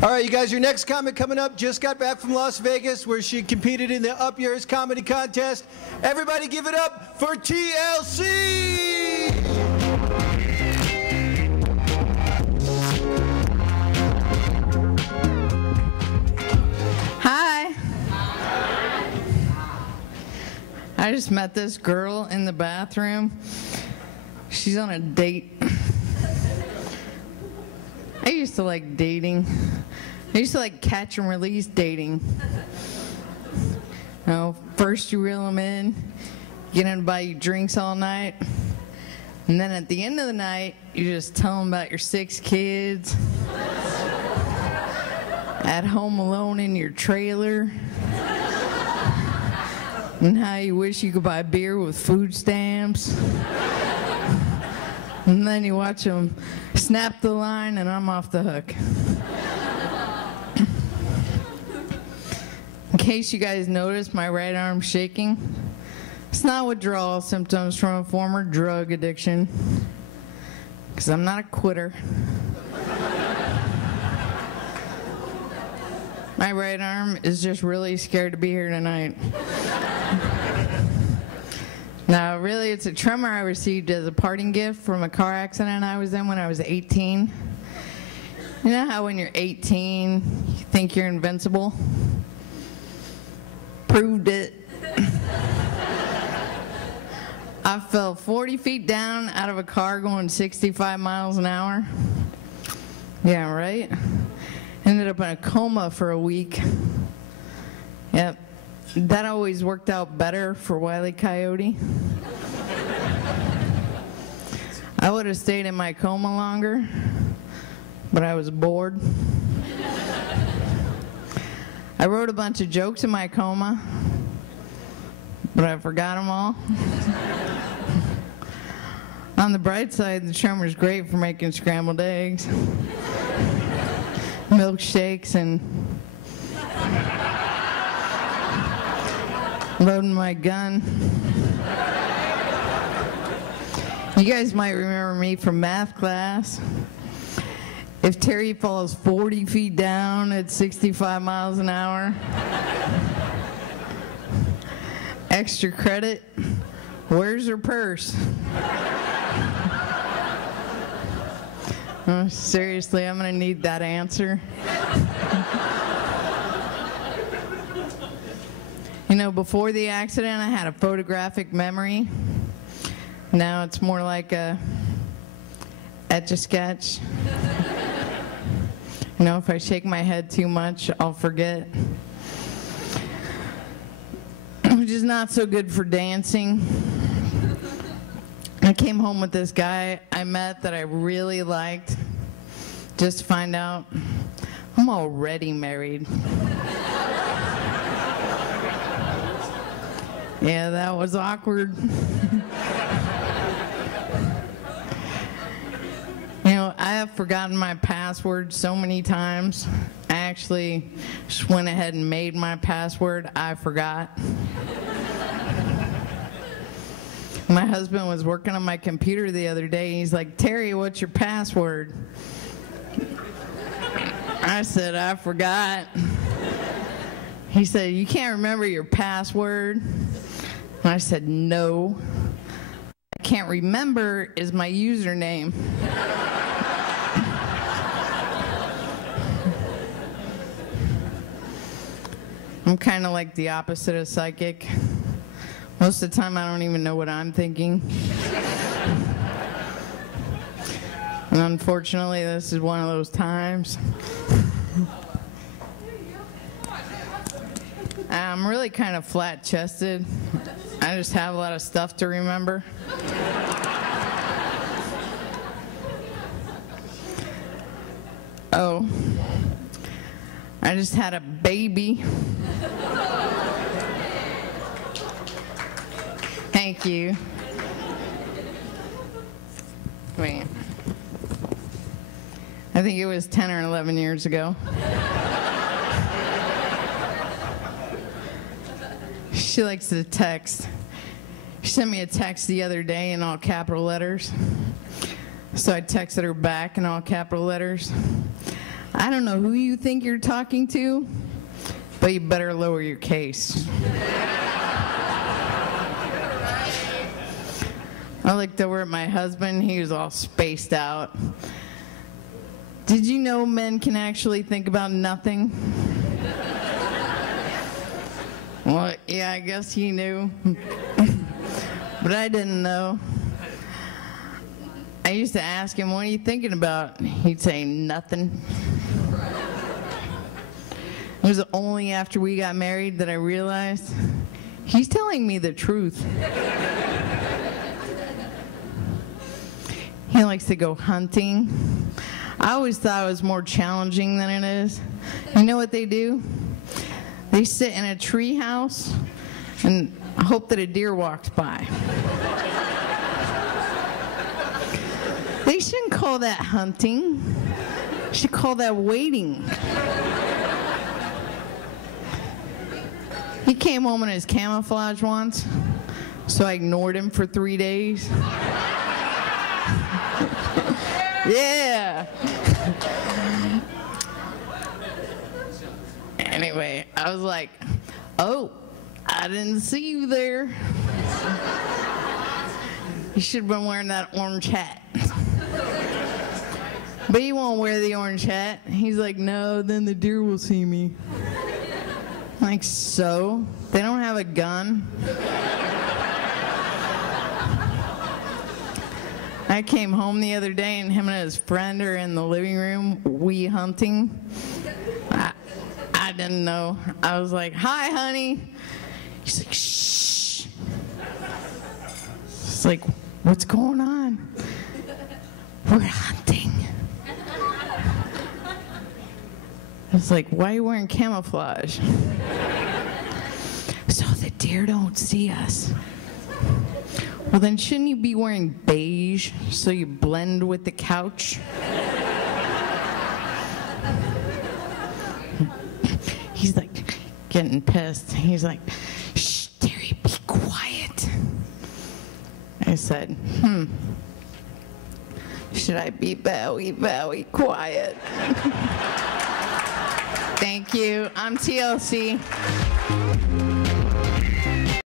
All right, you guys, your next comic coming up just got back from Las Vegas where she competed in the Up Yours Comedy Contest. Everybody give it up for TLC! Hi. I just met this girl in the bathroom. She's on a date. I used to like dating. I used to like catch and release dating. You know, first you reel them in, get them to buy you drinks all night, and then at the end of the night, you just tell them about your 6 kids, at home alone in your trailer, and how you wish you could buy beer with food stamps. And then you watch them snap the line, and I'm off the hook. In case you guys notice my right arm shaking, it's not withdrawal symptoms from a former drug addiction, because I'm not a quitter. My right arm is just really scared to be here tonight. Now, really, it's a tremor I received as a parting gift from a car accident I was in when I was 18. You know how when you're 18, you think you're invincible? Proved it. I fell 40 feet down out of a car going 65 miles an hour. Yeah, right? Ended up in a coma for a week. Yep. That always worked out better for Wile E. Coyote. I would have stayed in my coma longer, but I was bored. I wrote a bunch of jokes in my coma, but I forgot them all. On the bright side, the tremor is great for making scrambled eggs, milkshakes, and loading my gun. You guys might remember me from math class. If Terry falls 40 feet down at 65 miles an hour, extra credit, where's her purse? Oh, seriously, I'm going to need that answer. You know, before the accident, I had a photographic memory. Now it's more like a etch-a-sketch. You know, if I shake my head too much, I'll forget. Which is not so good for dancing. I came home with this guy I met that I really liked, just to find out I'm already married. Yeah, that was awkward. You know, I have forgotten my password so many times. I actually just went ahead and made my password. I forgot. My husband was working on my computer the other day. He's like, Terry, what's your password? I said, I forgot. He said, you can't remember your password? And I said, no. I can't remember is my username. I'm kind of like the opposite of psychic. Most of the time, I don't even know what I'm thinking. And unfortunately, this is one of those times. I'm really kind of flat-chested. I just have a lot of stuff to remember. Oh, I just had a baby. Thank you. Wait. I think it was 10 or 11 years ago. She likes to text. She sent me a text the other day in all capital letters. So I texted her back in all capital letters. I don't know who you think you're talking to, but you better lower your case. I looked over at my husband. He was all spaced out. Did you know men can actually think about nothing? Well, yeah, I guess he knew. But I didn't know. I used to ask him, what are you thinking about? He'd say, nothing. It was only after we got married that I realized he's telling me the truth. He likes to go hunting. I always thought it was more challenging than it is. You know what they do? They sit in a tree house and hope that a deer walks by. They shouldn't call that hunting. They should call that waiting. He came home in his camouflage once, so I ignored him for 3 days. Yeah. Anyway, I was like, oh, I didn't see you there. You should have been wearing that orange hat. But he won't wear the orange hat. He's like, no, then the deer will see me. I'm like, so? They don't have a gun? I came home the other day and him and his friend are in the living room, we hunting. I didn't know. I was like, hi, honey. He's like, shh. It's like, what's going on? We're hunting. I was like, why are you wearing camouflage? So the deer don't see us. Well, then shouldn't you be wearing beige so you blend with the couch? He's like getting pissed. He's like, shh, Terry, be quiet. I said, should I be very quiet? Thank you. I'm TLC.